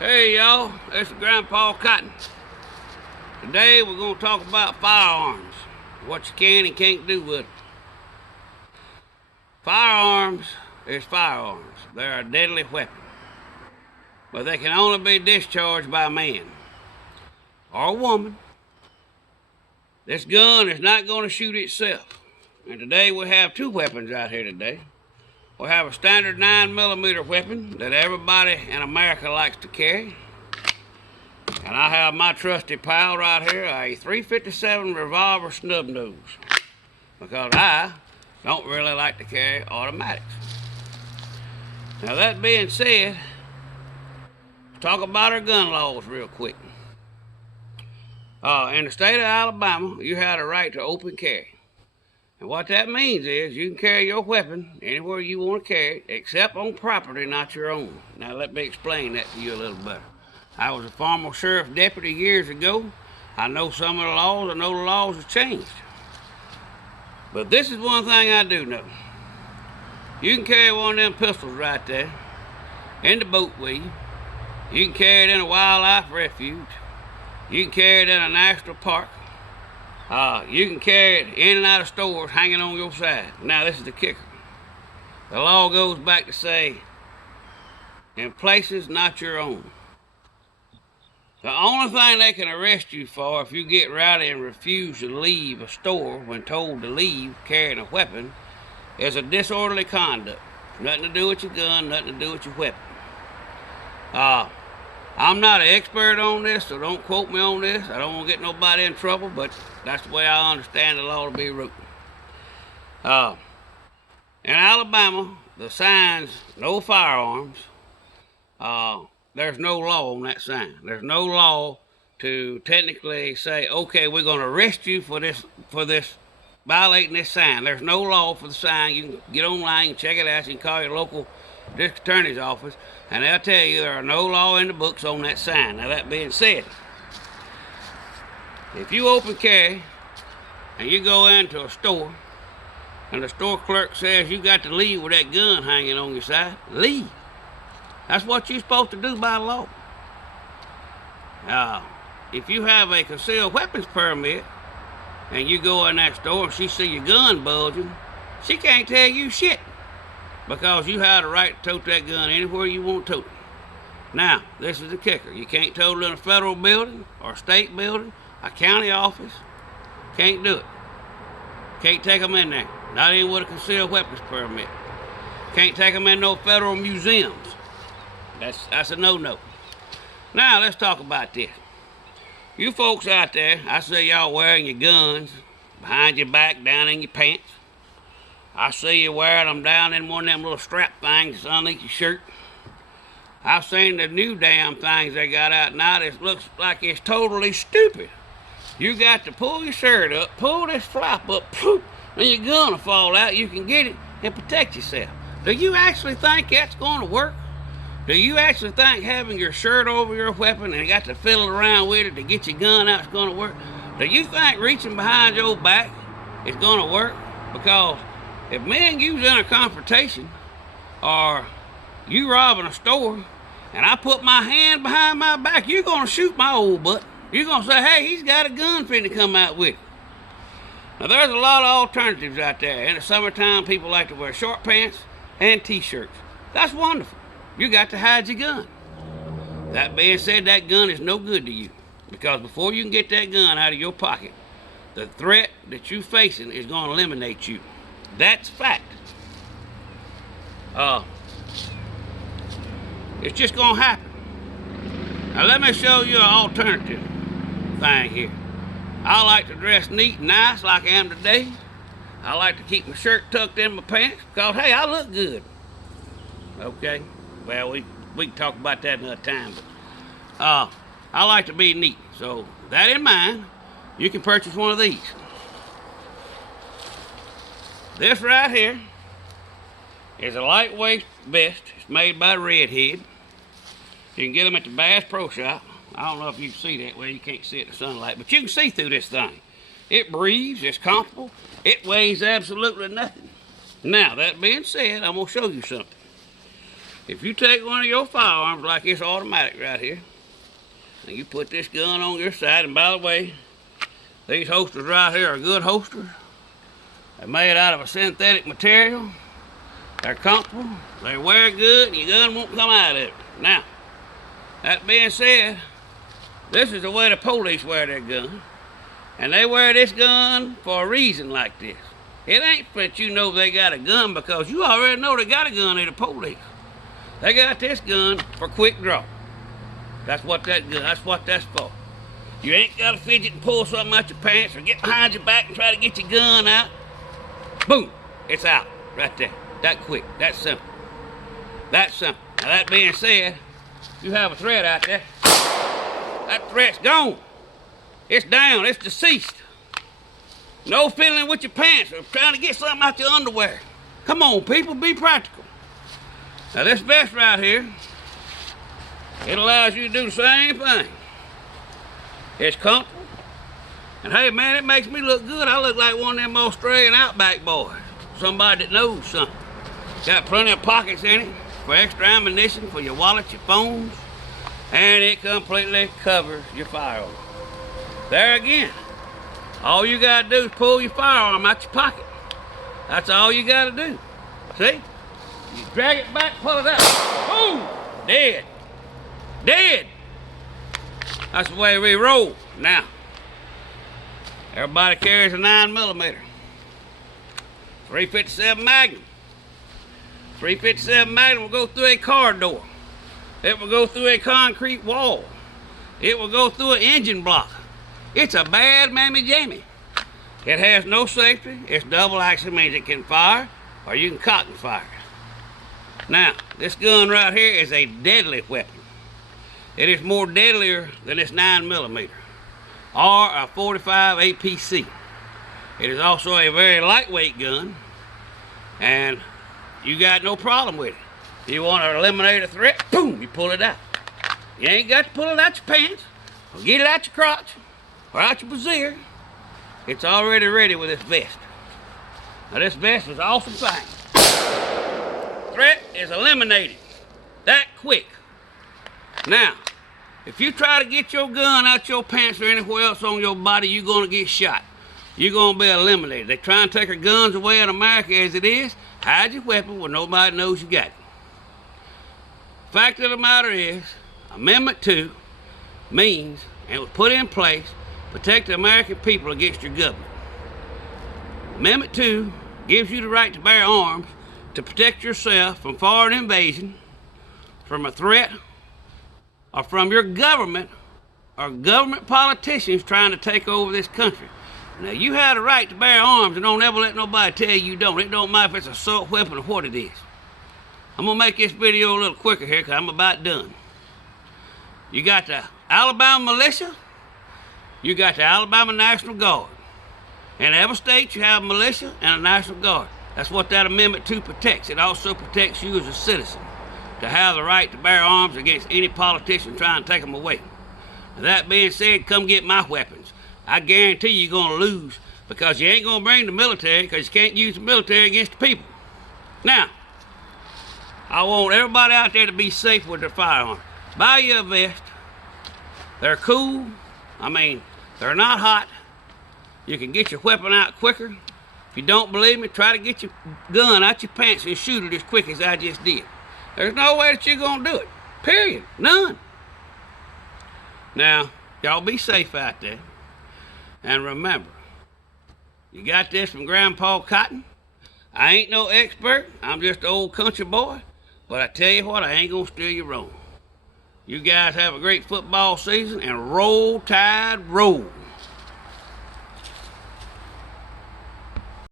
Hey y'all, this is Grandpa Cotton. Today we're going to talk about firearms, what you can and can't do with them. Firearms is firearms. They're a deadly weapon, but they can only be discharged by a man or a woman. This gun is not going to shoot itself. And today we have two weapons out here today. We have a standard 9mm weapon that everybody in America likes to carry. And I have my trusty pal right here, a .357 revolver snub nose, because I don't really like to carry automatics. Now that being said, let's talk about our gun laws real quick. In the state of Alabama, you have a right to open carry. And what that means is you can carry your weapon anywhere you want to carry it, except on property not your own. Now let me explain that to you a little better. I was a former sheriff deputy years ago. I know some of the laws. I know the laws have changed. But this is one thing I do know. You can carry one of them pistols right there in the boat with you. You can carry it in a wildlife refuge. You can carry it in a national park. You can carry it in and out of stores hanging on your side. Now this is the kicker. The law goes back to say, in places not your own. The only thing they can arrest you for if you get rowdy and refuse to leave a store when told to leave carrying a weapon is a disorderly conduct. Nothing to do with your gun, nothing to do with your weapon. I'm not an expert on this, so don't quote me on this. I don't want to get nobody in trouble, but that's the way I understand the law to be written. In Alabama, the signs, no firearms, there's no law on that sign. There's no law to technically say, okay, we're going to arrest you for this violating this sign. There's no law for the sign. You can get online and check it out. You can call your local district attorney's office, and they'll tell you there are no law in the books on that sign. Now that being said, if you open carry and you go into a store and the store clerk says you got to leave with that gun hanging on your side, leave. That's what you're supposed to do by law. If you have a concealed weapons permit and you go in that store and she see your gun bulging, she can't tell you shit, because you have the right to tote that gun anywhere you want to tote it. Now, this is the kicker. You can't tote it in a federal building or a state building, a county office. Can't do it. Can't take them in there. Not even with a concealed weapons permit. Can't take them in no federal museums. That's a no-no. Now, let's talk about this. You folks out there, I see y'all wearing your guns behind your back, down in your pants. I see you wearing them down in one of them little strap things underneath your shirt. I've seen the new damn things they got out now that looks like it's totally stupid. You got to pull your shirt up, pull this flap up, poof, and your gun will fall out. You can get it and protect yourself. Do you actually think that's going to work? Do you actually think having your shirt over your weapon and you got to fiddle around with it to get your gun out is going to work? Do you think reaching behind your back is going to work? Because if me and you's in a confrontation, or you robbing a store, and I put my hand behind my back, you're going to shoot my old butt. You're going to say, hey, he's got a gun for him to come out with. Now, there's a lot of alternatives out there. In the summertime, people like to wear short pants and t-shirts. That's wonderful. You got to hide your gun. That being said, that gun is no good to you, because before you can get that gun out of your pocket, the threat that you're facing is going to eliminate you. That's fact. It's just going to happen. Now let me show you an alternative thing here. I like to dress neat and nice like I am today. I like to keep my shirt tucked in my pants because, hey, I look good. Okay? Well, we can talk about that another time. But I like to be neat. So with that in mind, you can purchase one of these. This right here is a lightweight vest. It's made by Redhead. You can get them at the Bass Pro Shop. I don't know if you can see that. Well, you can't see it in the sunlight, but you can see through this thing. It breathes, it's comfortable, it weighs absolutely nothing. Now, that being said, I'm going to show you something. If you take one of your firearms like this automatic right here, and you put this gun on your side, and by the way, these holsters right here are good holsters. They're made out of a synthetic material. They're comfortable, they wear good, and your gun won't come out of it. Now, that being said, this is the way the police wear their gun. And they wear this gun for a reason like this. It ain't that you know they got a gun, because you already know they got a gun in the police. They got this gun for quick draw. That's what that's for. You ain't got to fidget and pull something out your pants or get behind your back and try to get your gun out. Boom, it's out right there. That quick, that simple. That simple. Now that being said, you have a threat out there. That threat's gone. It's down, it's deceased. No fiddling with your pants or trying to get something out your underwear. Come on, people, be practical. Now this vest right here, it allows you to do the same thing. It's comfortable. And hey man, it makes me look good. I look like one of them Australian outback boys. Somebody that knows something. Got plenty of pockets in it for extra ammunition for your wallet, your phones, and it completely covers your firearm. There again, all you gotta do is pull your firearm out your pocket. That's all you gotta do. See? You drag it back, pull it out. Boom! Dead. Dead. That's the way we roll. Now, everybody carries a 9mm. 357 Magnum. 357 Magnum will go through a car door. It will go through a concrete wall. It will go through an engine block. It's a bad mammy-jammy. It has no safety. It's double action, means it can fire or you can cock and fire. Now, this gun right here is a deadly weapon. It is more deadlier than this 9mm or a 45 APC. It is also a very lightweight gun, and you got no problem with it. If you want to eliminate a threat, boom, you pull it out. You ain't got to pull it out your pants or get it out your crotch or out your brassiere. It's already ready with this vest. Now this vest is an awesome thing. Threat is eliminated that quick. Now, if you try to get your gun out your pants or anywhere else on your body, you're going to get shot. You're going to be eliminated. They try and take our guns away in America as it is. Hide your weapon where nobody knows you got it. Fact of the matter is, Amendment 2 means, and was put in place, protect the American people against your government. Amendment 2 gives you the right to bear arms to protect yourself from foreign invasion, from a threat, or from your government or government politicians trying to take over this country. Now, you have the right to bear arms, and don't ever let nobody tell you don't. It don't matter if it's an assault weapon or what it is. I'm going to make this video a little quicker here because I'm about done. You got the Alabama militia. You got the Alabama National Guard. In every state, you have a militia and a National Guard. That's what that Amendment 2 protects. It also protects you as a citizen to have the right to bear arms against any politician trying to take them away. Now, that being said, come get my weapons. I guarantee you're going to lose because you ain't going to bring the military because you can't use the military against the people. Now, I want everybody out there to be safe with their firearms. Buy you a vest. They're cool. I mean, they're not hot. You can get your weapon out quicker. If you don't believe me, try to get your gun out your pants and shoot it as quick as I just did. There's no way that you're going to do it. Period. None. Now, y'all be safe out there. And remember, you got this from Grandpa Cotton. I ain't no expert. I'm just an old country boy. But I tell you what, I ain't going to steer you wrong. You guys have a great football season and roll, Tide, roll.